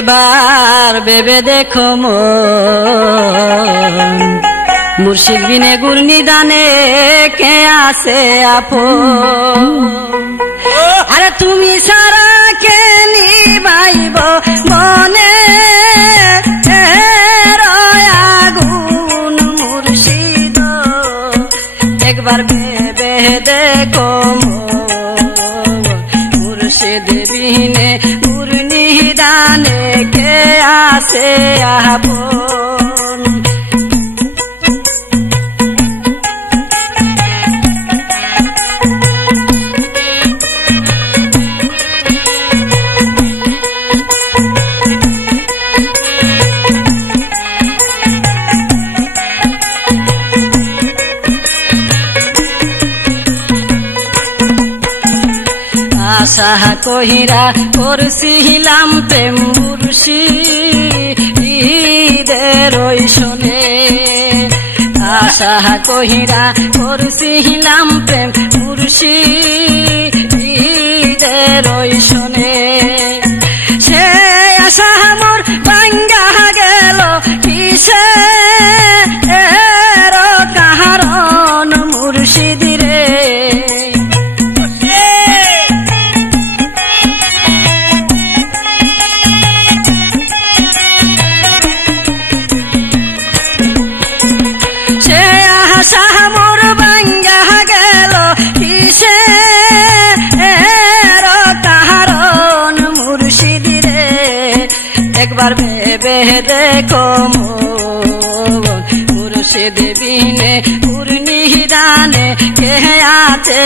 একবার ভেবে দেখো মন, মুর্শিদ বিনে গুর নিদানে কে আছে আপন। আরে তুমি সারা কে নিবাইব মনে আগুন মুর্শিদ, একবার ভেবে দেখো মন, মুর্শিদ বিনে গুর নিদানে কে আছে আপন। আশা কহিরা করছিলাম প্রেম মুর্শিদের ওই শোনে, আশা কহিরা করছিলাম প্রেম মুর্শিদের ওই শোনে, সে আশা মোর ভাঙ্গা গেল কিসে কারণ মুর্শিদ রে। আশা মোর ভাঙ্গা গেল কিসে কারণ মুর্শিদ রে, একবার ভেবে দেখো মন, মুর্শিদ বিনে গুর নিদানে কে আছে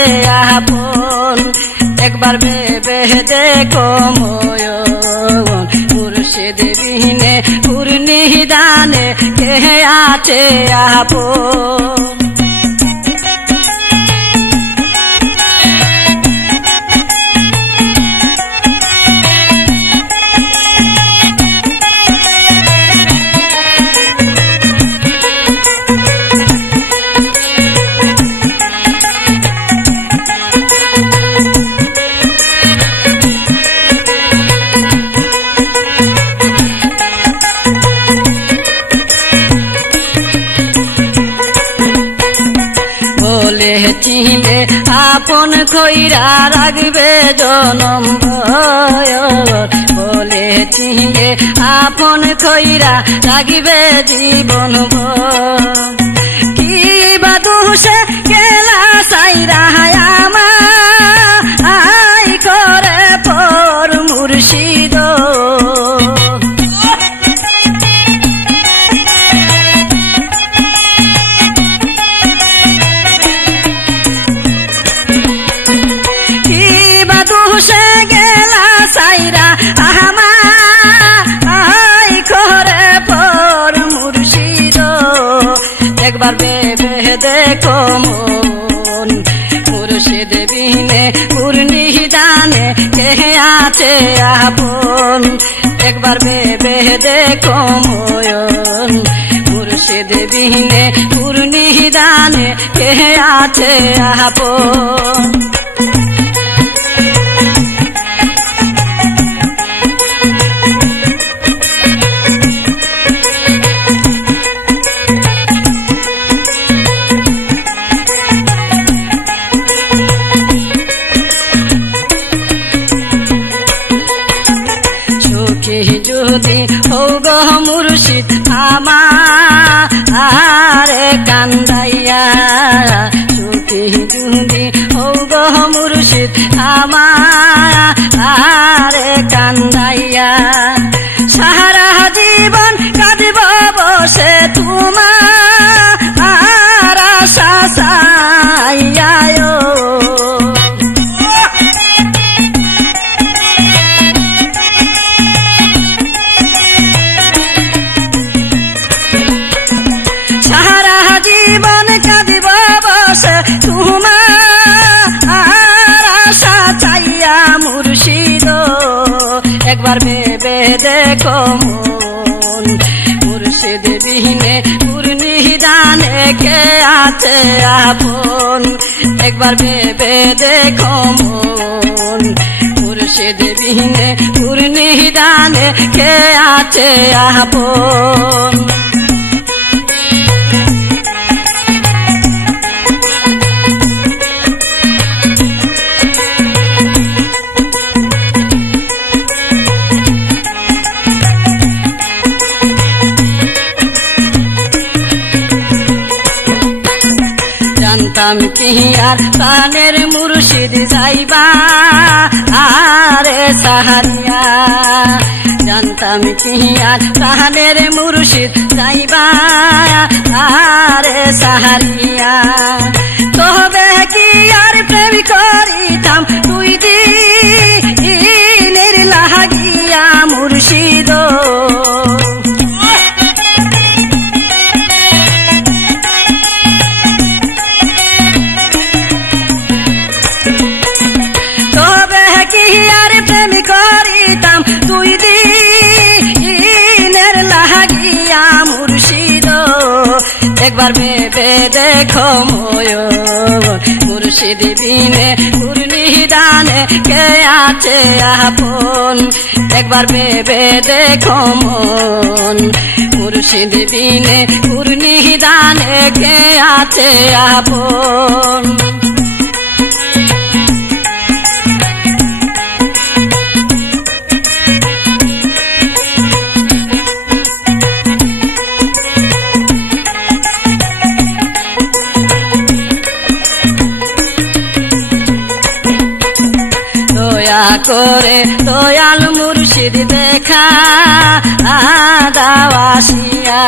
আপন। একবার ভেবে দেখো মন, মুর্শিদ বিনে গুর নিদানে কে আছে আপন। চিনে আপন কইরা রাখবে জনম ভয়, বলে চিনে আপন কইরা রাখবে জীবন ভয়। কি বা দোষে গেলা সাইরা আমায় করে পর মুর্শিদ, সে গেলা সাইরা আমায় করে পর মুর্শিদ, একবার ভেবে দেখো মন, মুর্শিদ বিনে গুর নিদানে কে আছে আপন। একবার ভেবে দেখো মন, মুর্শিদ বিনে গুর নিদানে কে আছে আপন। যদি হোগ মুর্শিদ আমার কান্দাইয়া, সুখী যদি হোগ মুর্শিদ আমার কান্দাইয়া, সারা জীবন কাঁদব বসে তোমার আশা চাইয়া। জীবন কাঁদিব বসে তোমার আশা চাইয়া মুর্শিদ, একবার ভেবে দেখো মন, মুর্শিদ বিনে গুর নিদানে কে আছে আপন। একবার ভেবে দেখো মন, মুর্শিদ বিনে পূর্ণিদানে কে আছে আপন। জানতাম কি আর প্রাণের মুর্শিদ যাইবা আরে সাহারিয়া, জানতাম কি আর প্রাণের মুর্শিদ যাইবা আরে সাহারিয়া। তবে কি আর প্রেম করিতাম তুই দিনের লাগিয়া মুর্শিদ, একবার ভেবে দেখো মুর্শিদ বিনে পূর্ণিদানে কে আছে আপন। একবার ভেবে দেখো মুর্শিদ বিনে পূর্ণিদানে কে আছে আপন। করে দয়াল মুর্শিদ দেখা দাওয়াসিয়া,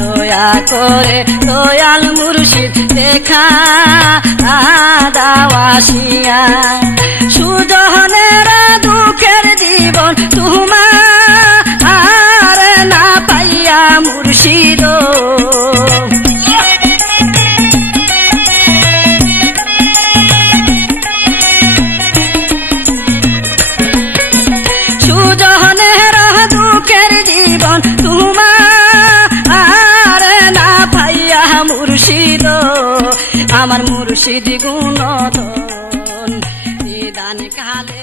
দয়া করে দয়াল মুর্শিদ দেখা দাওয়াসিয়া। সুজনের দুঃখের জীবন তোমার না পাইয়া মুর্শিদ, আমার মুর্শিদ গুণধন নিদান কালে